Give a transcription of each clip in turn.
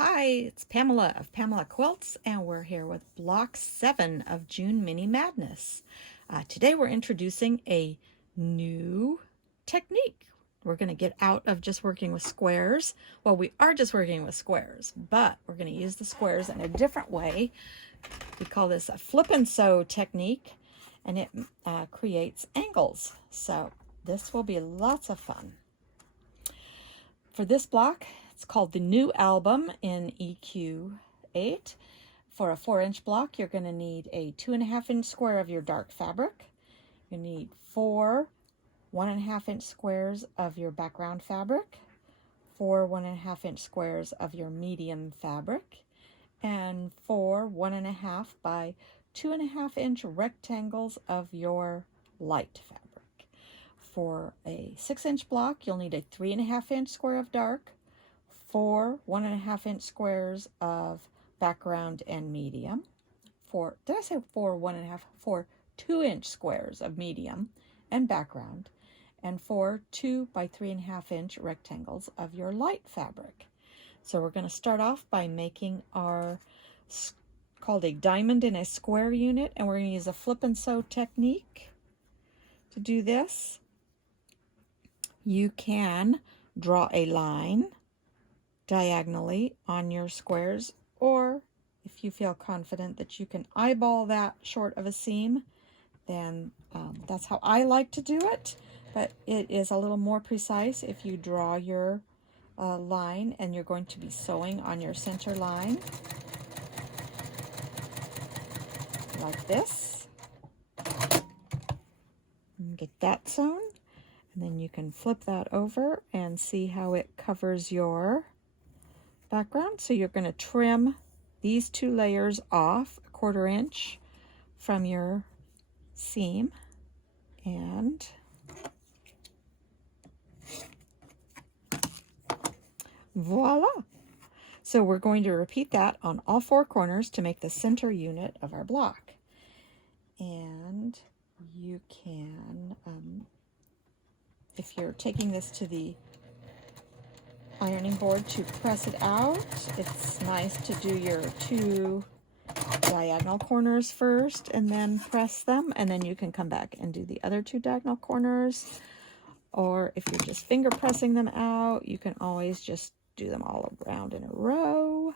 Hi, it's Pamela of Pamela Quilts, and we're here with Block 7 of June Mini Madness. Today we're introducing a new technique. We're going to get out of just working with squares. Well, we are just working with squares, but we're going to use the squares in a different way. We call this a flip and sew technique, and it creates angles. So this will be lots of fun. For this block, it's called the New Album in EQ8. For a 4-inch block, you're going to need a 2.5-inch square of your dark fabric. You need 4 1.5-inch squares of your background fabric, 4 1.5-inch squares of your medium fabric, and 4 1.5 by 2.5-inch rectangles of your light fabric. For a 6-inch block, you'll need a 3.5-inch square of dark, 4 1.5-inch squares of background and medium. Did I say 4 1.5? 4 2-inch squares of medium and background, and 4 2 by 3.5-inch rectangles of your light fabric. So we're going to start off by making our called a diamond in a square unit, and we're going to use a flip and sew technique to do this. You can draw a line diagonally on your squares, or if you feel confident that you can eyeball that short of a seam, then that's how I like to do it. But it is a little more precise if you draw your line and you're going to be sewing on your center line like this. And get that sewn. And then you can flip that over and see how it covers your background. So you're going to trim these 2 layers off 1/4 inch from your seam, and voila! So we're going to repeat that on all 4 corners to make the center unit of our block. And you can if you're taking this to the ironing board to press it out, it's nice to do your 2 diagonal corners first and then press them, and then you can come back and do the other 2 diagonal corners. Or if you're just finger pressing them out, you can always just do them all around in a row.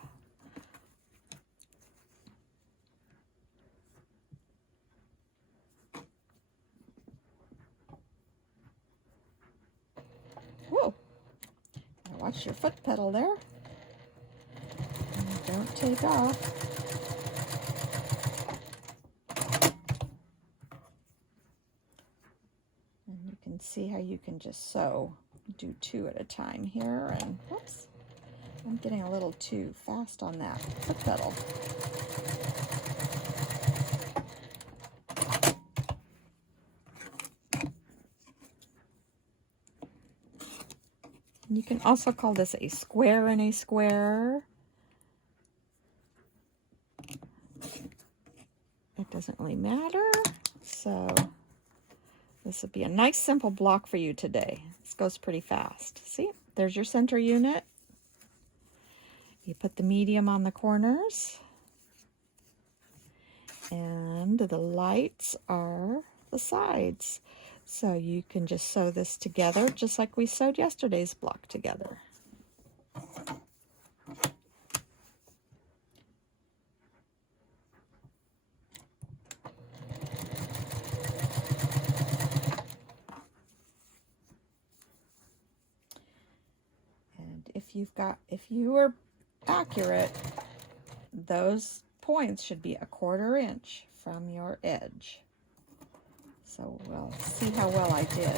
Whoa! Now watch your foot pedal there. And don't take off. And you can see how you can just sew. Do 2 at a time here, and whoops, I'm getting a little too fast on that foot pedal. You can also call this a square in a square. It doesn't really matter. So this would be a nice simple block for you today. This goes pretty fast. See, there's your center unit. You put the medium on the corners, and the lights are the sides. So you can just sew this together just like we sewed yesterday's block together. And if you are accurate, those points should be 1/4 inch from your edge. So we'll see how well I did.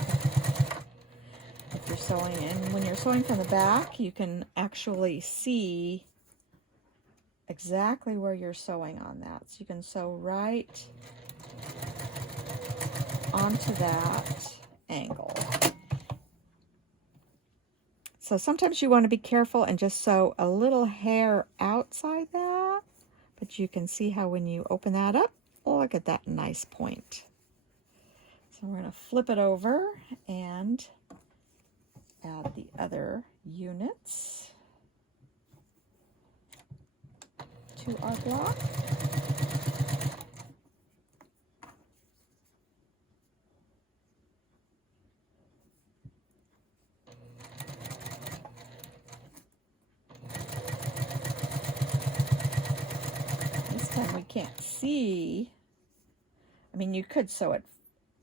If you're sewing, and when you're sewing from the back, you can actually see exactly where you're sewing on that. So you can sew right onto that angle. So sometimes you want to be careful and just sew a little hair outside that, but you can see how when you open that up, look at that nice point. So we're going to flip it over and add the other units. to our block. This time we can't see. I mean, you could sew it,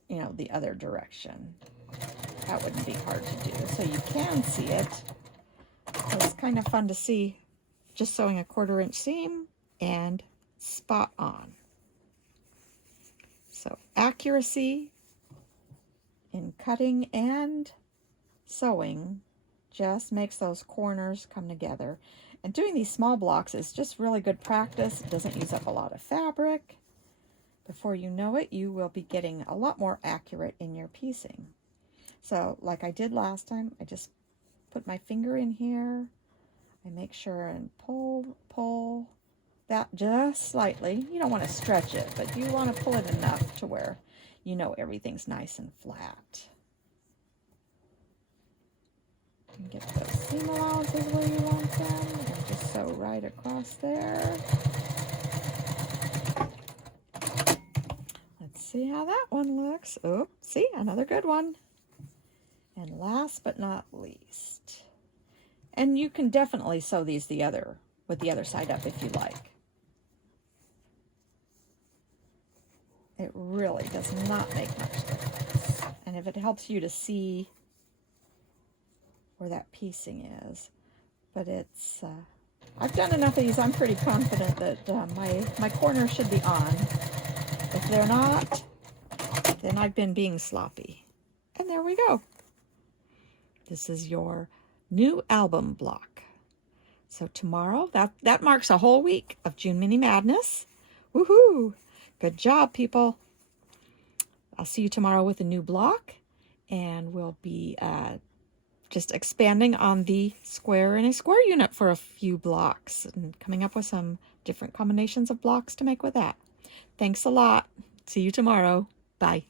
you know, the other direction. That wouldn't be hard to do. So you can see it. It's kind of fun to see just sewing a 1/4 inch seam and spot on. So accuracy in cutting and sewing just makes those corners come together. And doing these small blocks is just really good practice. It doesn't use up a lot of fabric. Before you know it, you will be getting a lot more accurate in your piecing. So like I did last time, I just put my finger in here. I make sure and pull that just slightly. You don't want to stretch it, but you want to pull it enough to where you know everything's nice and flat. And get those seam allowances where you want them, and just sew right across there. Let's see how that one looks. Oh, see, another good one. And last but not least, and you can definitely sew these with the other side up if you like. It really does not make much difference. And if it helps you to see where that piecing is, but it's, I've done enough of these, I'm pretty confident that my corners should be on. If they're not, then I've been being sloppy. And there we go. This is your new album block. So tomorrow, that marks a whole week of June Mini Madness. Woohoo! Good job, people. I'll see you tomorrow with a new block, and we'll be just expanding on the square in a square unit for a few blocks and coming up with some different combinations of blocks to make with that. Thanks a lot. See you tomorrow. Bye.